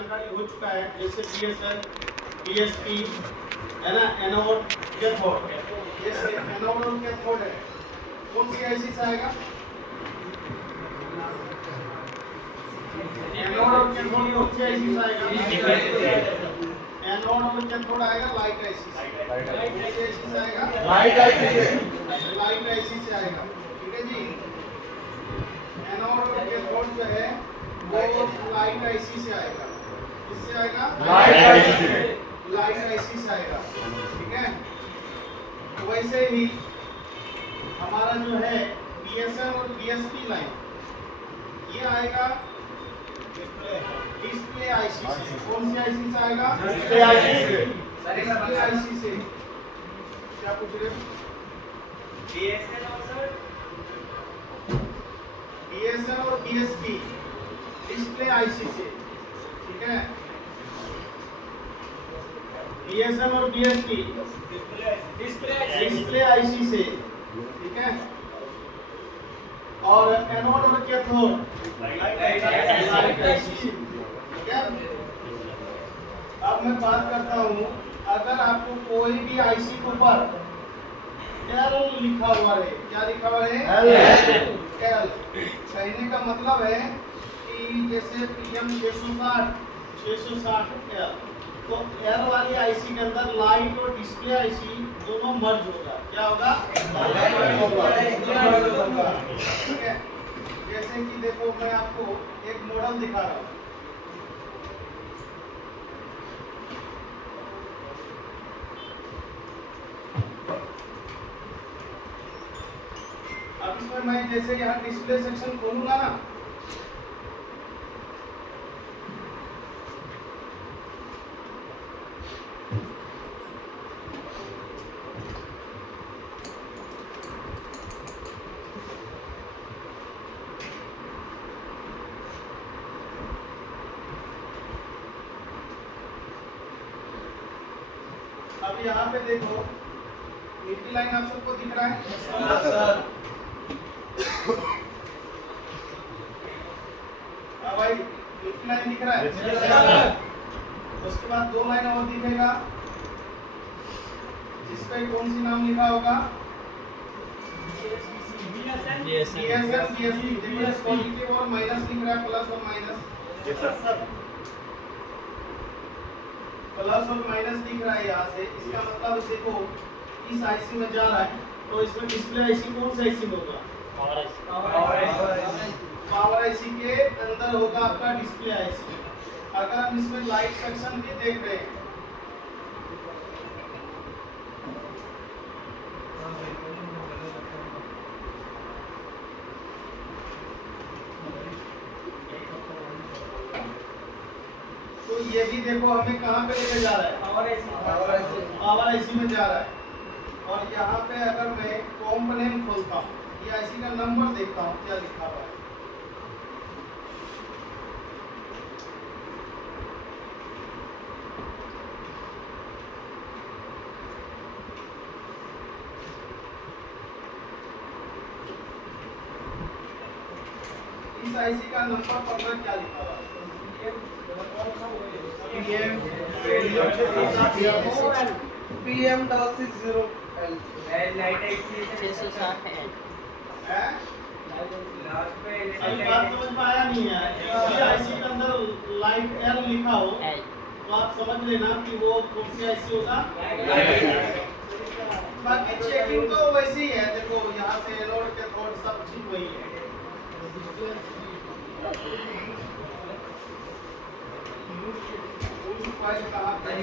जानकारी हो चुका है, जैसे DSL, DSP है ना, एनोड, कैथोड। जैसे एनोड और कैथोड है, कौन सी आईसी से आएगा? एनोड और कैथोड कौन सी आईसी से आएगा? एनोड और कैथोड आएगा लाइट आईसी से। कौन सी आईसी से आएगा? लाइट आईसी से। लाइट आईसी से आएगा, ठीक है जी। एनोड और कैथोड जो है वो लाइट आईसी से आएगा। किससे आएगा? लाइट आईसी से। लाइट आईसी से आएगा, ठीक है। तो वैसे ही हमारा जो है DSL और DSP लाइन, ये आएगा डिस्प्ले आईसी से। कौन सी आईसी से आएगा? डिस्प्ले आईसी से। डिस्प्ले आईसी से। क्या पूछ रहे हो? DSL और DSP डिस्प्ले आईसी से, ठीक है। DSL और DSP डिस्प्ले आईसी से, ठीक है। और एनोड और कैथोड लाइट आईसी से, ठीक है। अब मैं बात करता हूँ, अगर आपको कोई भी आईसी के ऊपर एल लिखा हुआ है, क्या लिखा हुआ है? एल। कहने का मतलब है कि जैसे PM 660 एल, तो एल वाली आईसी के अंदर लाइट और डिस्प्ले आईसी दोनों मर्ज होगा। क्या होगा? ठीक है। जैसे कि देखो, मैं आपको एक मॉडल दिखा रहा हूँ। अब इसमें मैं जैसे यहाँ डिस्प्ले सेक्शन खोलूंगा ना, अब यहाँ पे देखो, नीली लाइन आप सबको दिख रहा है? हाँ भाई, नीली लाइन दिख रहा है? उसके बाद दो लाइन और दिखेगा, जिसपे कौन सी नाम लिखा होगा? DSL, DSP। देखिए पॉजिटिव और माइनस लिख रहा है, प्लस और माइनस। प्लस और माइनस दिख रहा है यहाँ से। इसका मतलब देखो, इस आईसी में जा रहा है, तो इसमें डिस्प्ले आईसी कौन सा आईसी होगा? पावर आईसी के अंदर होगा आपका डिस्प्ले आईसी। अगर हम इसमें लाइट सेक्शन भी देख रहे हैं, तो ये भी देखो हमें कहाँ पे लेके जा रहा है? पावर आईसी में जा रहा है। और यहाँ पे अगर मैं कॉम्पोनेंट खोलता हूँ, ये आईसी का नंबर देखता हूँ क्या लिखा हुआ है। इस आईसी का नंबर पढ़ना, क्या लिखा हुआ है? PM 660L। लाइट आईसी 660 है? अभी बात समझ में आया नहीं है? इसी आईसी के अंदर लाइट एल लिखा हो, तो आप समझ लेना कि वो कौन सी आईसी होगा। बाकी चेकिंग तो वैसी ही है। देखो यहाँ से एनोड कैथोड सब चीज वही है। फाइल कहाँ पे है?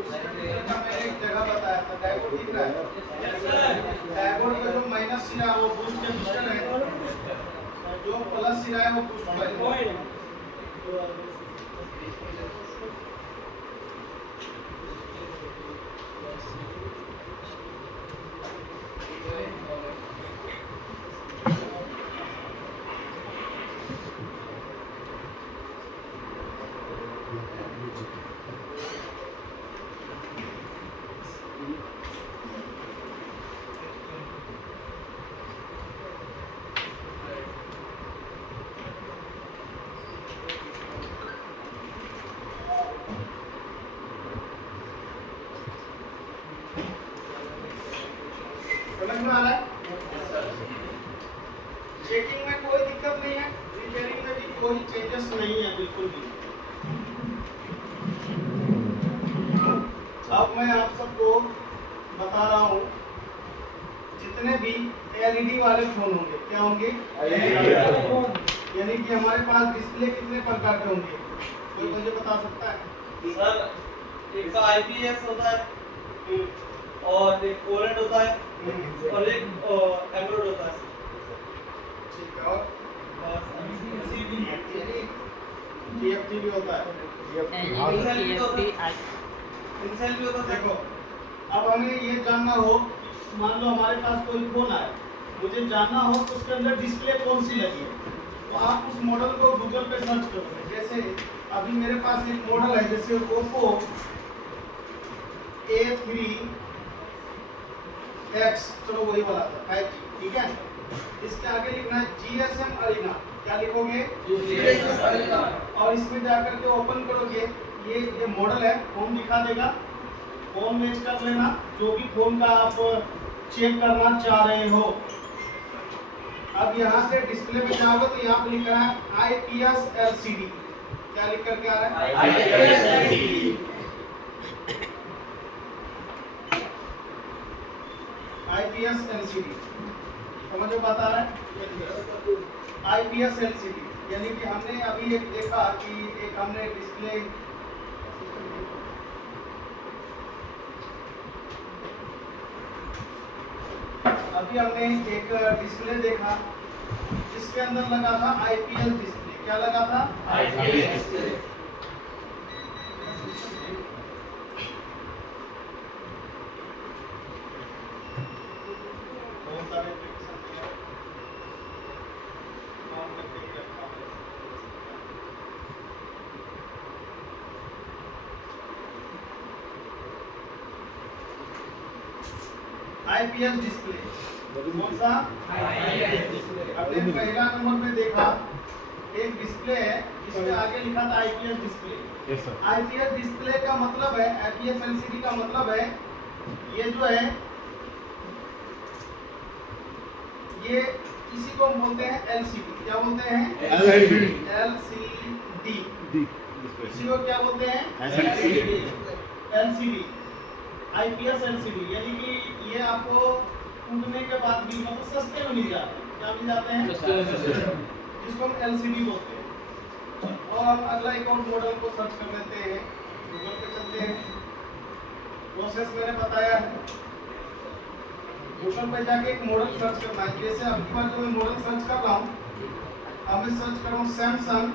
मैंने एक जगह बताया था, डायोड दिख रहा है? डायोड का जो माइनस सिरा है वो बूस्ट कैपेसिटर है, जो प्लस सिरा है वो बूस्ट कॉइल है। कोई चेंजेस नहीं है बिल्कुल भी। अब मैं आप सबको बता रहा हूँ, जितने भी एलईडी वाले फोन होंगे, क्या होंगे? यानी कि हमारे पास डिस्प्ले कितने प्रकार के होंगे, कोई मुझे बता सकता है? सर एक का आईपीएस होता है और एक ओलेड होता है और एक एमोलेड होता है। ठीक है, और TFT भी होता है। इंसेल भी होता है। देखो, अब हमें ये जानना हो, मान लो हमारे पास कोई फोन आए, मुझे जानना हो तो उसके अंदर डिस्प्ले कौन सी लगी है, तो आप उस मॉडल को गूगल पे सर्च करोगे। जैसे अभी मेरे पास एक मॉडल है, जैसे ओप्पो A3X, चलो वही वाला था 5G, ठीक है। इसके आगे लिखना है GSM अरीना, क्या लिखोगे? GSM arena. और इसमें जाकर के ओपन करोगे, ये मॉडल है, फोन दिखा देगा, फोन मैच कर लेना, जो भी फोन का आप चेक करना चाह रहे हो। अब यहाँ से डिस्प्ले में जाओगे तो यहाँ पे लिख रहा है IPS LCD, क्या लिख करके आ रहा है? IPS LCD। IPS LCD समझ में बता रहा है? IPS LCD यानी कि हमने अभी एक देखा कि एक हमने डिस्प्ले एक डिस्प्ले देखा जिसके अंदर लगा था IPS डिस्प्ले, क्या लगा था? IPS display. बहुत सारे application दिए हैं। काम करके ही रखा है। IPS डिस्प्ले कौन सा? IPS display. हमने पहला नंबर पे देखा एक डिस्प्ले है जिसमें आगे लिखा था IPS display. Yes sir. IPS display का मतलब है, IPS LCD का मतलब है, ये जो है ये इसी को हम बोलते हैं LCD, क्या बोलते हैं? LCD। इसी को क्या बोलते हैं? LCD। IPS LCD यानी कि ये आपको टूटने के बाद भी मतलब सस्ते में मिल जाते हैं, क्या मिल जाते हैं? जिसको हम LCD बोलते हैं। और हम अगला एक और मॉडल को सर्च कर लेते हैं, गूगल पे चलते हैं। प्रोसेस मैंने बताया है, गूगल पे जाके एक मॉडल सर्च करना है। जैसे अब की बार जो मैं मॉडल सर्च कर रहा हूँ, अब मैं सर्च कर रहा हूँ सैमसंग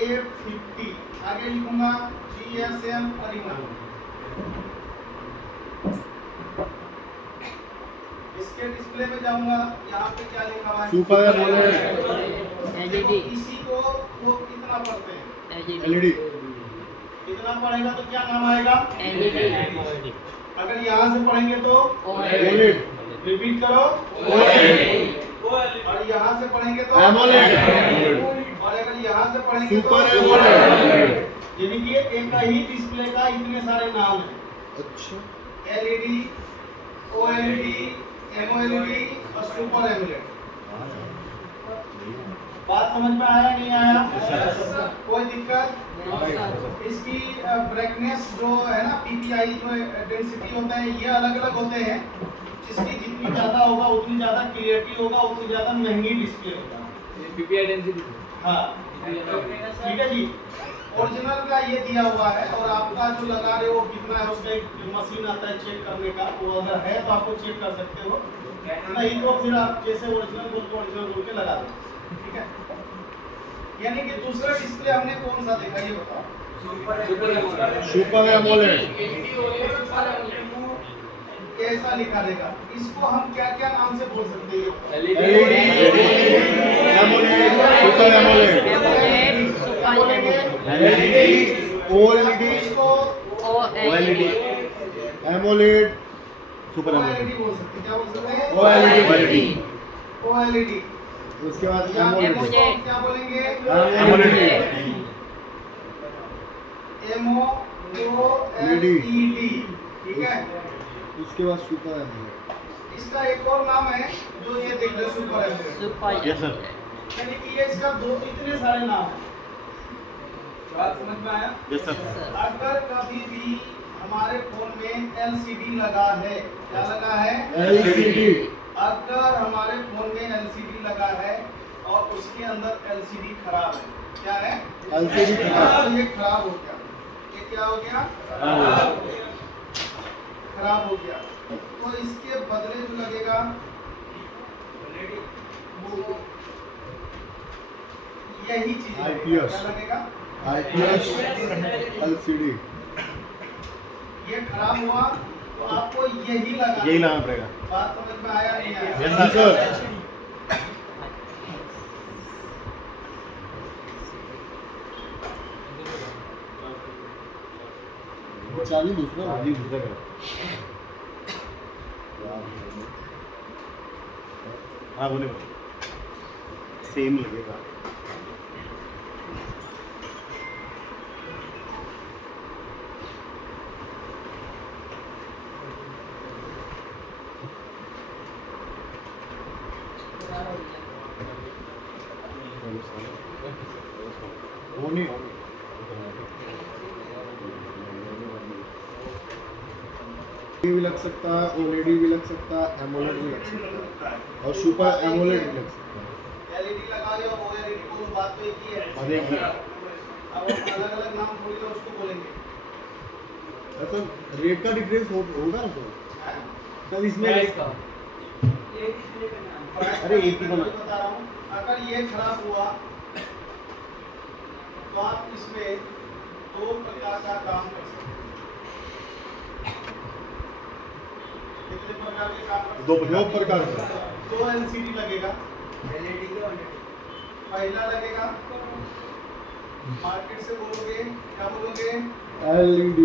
A50, आगे लिखूंगा GSM अरीना। इसके डिस्प्ले में जाऊंगा, यहाँ पे क्या लिखा हुआ है? Super AMOLED. देखो, इसी को वो कितना पढ़ते हैं? LED। कितना पढ़ेगा तो क्या नाम आएगा? अगर यहाँ से पढ़ेंगे तो OLED। रिपीट करो, और यहाँ से पढ़ेंगे तो एमोलेड। और अगर यहाँ से पढ़ेंगे तो सुपर एमोलेड। यानी कि एक ही डिस्प्ले का इतने सारे नाम हैं। अच्छा। LED, OLED, AMOLED और सुपर एमोलेड। बात समझ में आया नहीं आया? कोई दिक्कत? इसकी ब्राइटनेस जो है ना, PPI जो डेंसिटी होता है, ये अलग अलग होते हैं। जिसकी जितनी ज़्यादा होगा उतनी ज़्यादा क्लियरिटी होगा, उतनी ज़्यादा महंगी डिस्प्ले होगा। PPI density. हाँ, ठीक है जी। ओरिजिनल का ये दिया हुआ है, और आपका जो लगा रहे हो कितना है, उसका एक मशीन आता है चेक करने का, वो अगर है तो आपको चेक कर सकते हो, नहीं तो फिर आप जैसे ओरिजिनल बोल के लगा दो, ठीक है। यानी कि दूसरा डिस्प्ले हमने कौन सा देखा, ये बताओ? Super AMOLED. कैसा लिखा देगा? इसको हम क्या क्या नाम से बोल सकते हैं? LED। AMOLED. Super AMOLED. OLED। OLED। AMOLED. Super AMOLED. बोल सकते हैं, क्या बोल सकते हैं? OLED। OLED। उसके बाद या एमोलेड। इसको क्या बोलेंगे? एमोलेड। MOLED, ठीक है। उसके बाद सुपर एमोलेड। इसका एक और नाम है जो ये लिख दो सुपर एमुलेट। Yes sir. यानी कि ये इसका दो इतने सारे नाम हैं। बात समझ में आया? Yes sir. अगर कभी भी हमारे फोन में LCD लगा है, क्या लगा है? LCD। अगर हमारे फोन में LCD लगा है और उसके अंदर LCD खराब है, क्या है? LCD खराब। ये खराब हो गया। ये क्या हो गया? खराब हो गया। तो इसके बदले जो लगेगा वो यही चीज लगेगा। IPS। क्या लगेगा? IPS LCD। ये खराब हुआ तो आपको यही लगा। यही लाना पड़ेगा। बात समझ में आया नहीं आया? Yes sir. चाली दूसरा जी दूसरा करो। हाँ बोले सेम लगेगा। वो नहीं भी लग सकता है, OLED भी लग सकता है, AMOLED भी लग सकता है और सुपर AMOLED भी लग सकता है। LED लगा या OLED को बात तो एक ही है। और एक ही। अब अलग अलग नाम थोड़ी ना उसको बोलेंगे। सर रेट का डिफरेंस होगा ना सर? सर इसमें अरे एक ही बना। बता रहा हूँ, अगर ये खराब हुआ तो आप इसमें दो प्रकार का काम कर सकते हैं। कितने प्रकार के काम कर सकते दो प्रकार का। हैं? दो LCD लगेगा। पहला लगेगा मार्केट से बोलोगे, क्या बोलोगे? LED।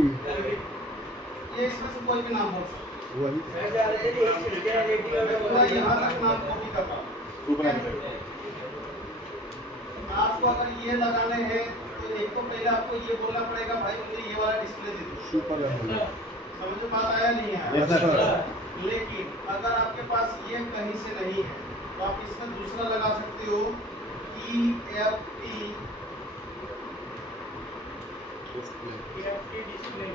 ये इसमें से कोई भी नाम बोल सकते वही हैं। यहाँ तक नाम कॉपी कर रहा हूँ। Super AMOLED। आपको अगर ये लगाने हैं तो एक तो पहले आपको ये बोलना पड़ेगा भाई मुझे ये वाला डिस्प्ले दे दो। Super AMOLED। समझ में बात आया नहीं है? Yes sir. लेकिन अगर आपके पास ये कहीं से नहीं है तो आप इसमें दूसरा लगा सकते हो EFT डिस्प्ले।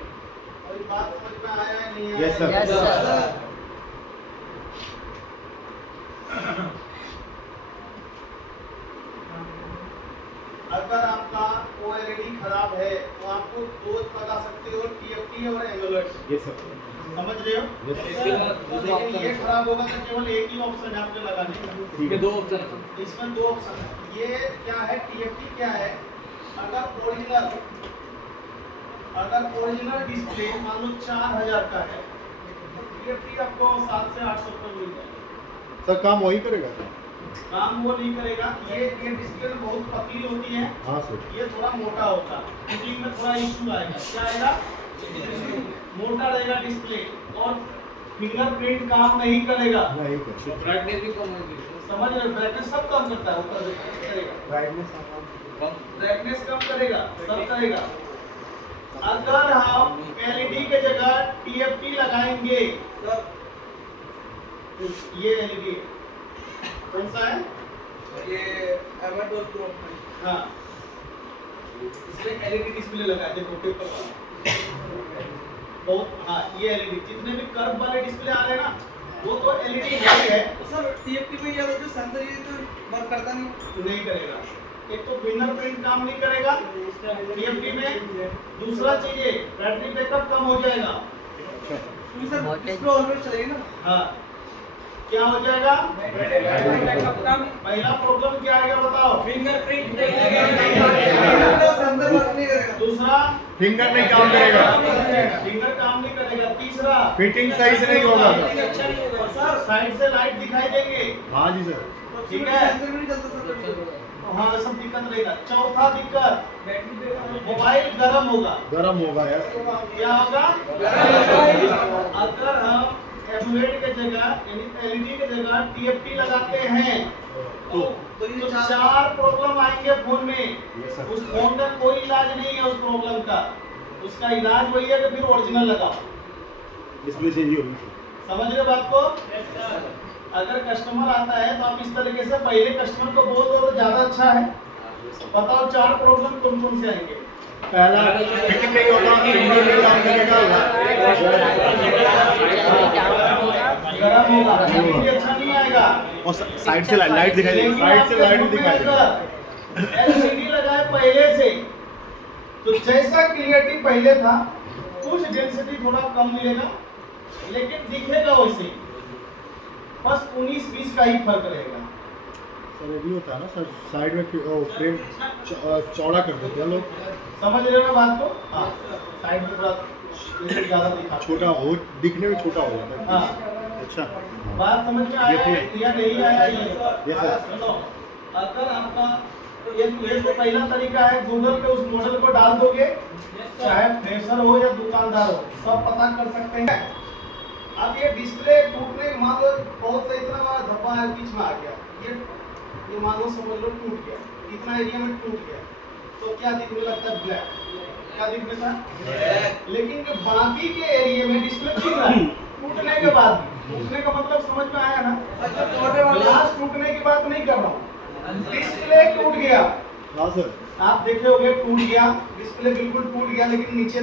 और ये बात समझ में आया है नहीं आया? Yes sir. Yes sir. अगर आपका OLED खराब है तो आपको दो लगा सकते हो, TFT और AMOLED। Yes sir. समझ रहे हो? यस लेकिन ये खराब होगा तो केवल एक ही ऑप्शन है आपके लगाने का। ठीक है। दो ऑप्शन इसमें दो ऑप्शन है। ये क्या है? TFT क्या है? अगर ओरिजिनल डिस्प्ले मान लो 4000 का है तो TFT आपको 700 से 800 रुपये मिल जाएगा। सर काम वही करेगा? काम वो नहीं करेगा। ये डिस्प्ले बहुत पतली होती है, हाँ सर। ये थोड़ा मोटा होता है। फिटिंग में थोड़ा इशू आएगा। क्या आएगा? मोटा रहेगा डिस्प्ले और फिंगरप्रिंट काम नहीं करेगा। नहीं कर। ब्राइटनेस भी कम होगी। समझ रहे हो? ब्राइटनेस सब कम करता है, ऊपर से करेगा। ब्राइटनेस ब्राइटनेस कम करेगा, सब करेगा। अगर हम LED के जगह TFT लगाएंगे तो ये LED कौन सा है? ये एमेटोर प्रो। हाँ, इसमें LED डिस्प्ले लगा है, देखो पेपर वाला। बहुत हाँ, ये LED जितने भी कर्व वाले डिस्प्ले आ रहे हैं ना वो तो LED ही है। तो सर TFT में क्या होता है? सेंसर ये तो वर्क करता नहीं करेगा। एक तो फिंगरप्रिंट काम नहीं करेगा TFT में, दूसरा चीज है बैटरी बैकअप कम हो जाएगा। क्योंकि सर डिस्प्ले ऑलवेज चलेगी ना। हाँ, क्या हो जाएगा? बैकअप कम। पहला प्रॉब्लम क्या आएगा बताओ? फिंगरप्रिंट नहीं लगेगा, सेंसर वर्क नहीं करेगा। दूसरा फिंगर नहीं काम करेगा। फिंगर काम नहीं करेगा। तीसरा फिटिंग सही से नहीं होगा। अच्छा नहीं होगा सर साइड से लाइट दिखाई देंगे। हाँ जी सर। ठीक है। सेंसर भी नहीं चलता सर। तो हाँ सब दिक्कत रहेगा। चौथा दिक्कत बैटरी बैकअप मोबाइल गर्म होगा। गर्म होगा यार। क्या होगा? अगर हम AMOLED के जगह यानी LED के जगह TFT लगाते हैं तो तो ये तो चार चार प्रॉब्लम आएंगे फोन में। Yes sir. उस फोन का कोई इलाज नहीं है उस प्रॉब्लम का। उसका इलाज वही है कि फिर ओरिजिनल लगाओ। डिस्प्ले चेंज होगी। समझ रहे बात को? अगर कस्टमर आता है तो आप इस तरीके से पहले कस्टमर को बोल दो तो ज्यादा अच्छा है। बताओ 4 प्रॉब्लम कौन कौन से आएंगे? पहला फिटिंग नहीं होता, सिंगल में काम करेगा, गरम होगा, फिटिंग अच्छा नहीं आएगा। और साइड से लाइट दिखाई देगी, साइड से लाइट दिखाई देगी। एलसीडी लगाए पहले से तो जैसा क्लियरिटी पहले था, कुछ डेंसिटी थोड़ा कम मिलेगा लेकिन दिखेगा वैसे ही। बस 19-20 का ही फर्क रहेगा। सर ये भी होता है ना सर, साइड में फ्रेम चौड़ा कर देते हैं लोग, समझ रहे हो ना बात को? हाँ, साइड में थोड़ा ज्यादा दिखा, छोटा हो, दिखने में छोटा हो जाता है। हाँ, अच्छा, बात समझ में आया है या नहीं आया? ये सर। सुनो, अगर आपका ये तो पहला तरीका है, गूगल पे उस मॉडल को डाल दोगे, चाहे फ्रेशर हो या दुकानदार हो, सब पता कर सकते हैं। अब ये डिस्प्ले टूटने मान लो बहुत सा इतना बड़ा धब्बा है बीच में आ गया, ये मान लो समझ लो टूट गया, इतना एरिया में टूट गया, तो क्या दिखने लगता है? ब्लैक। क्या दिखने था? लेकिन जो बाकी के एरिया में डिस्प्ले दिख रहा है टूटने के बाद भी। टूटने का मतलब समझ में आया ना? ग्लास टूटने की बात नहीं कर रहा हूँ, डिस्प्ले टूट गया। हाँ सर। आप देखे होंगे टूट गया, डिस्प्ले बिल्कुल टूट गया लेकिन नीचे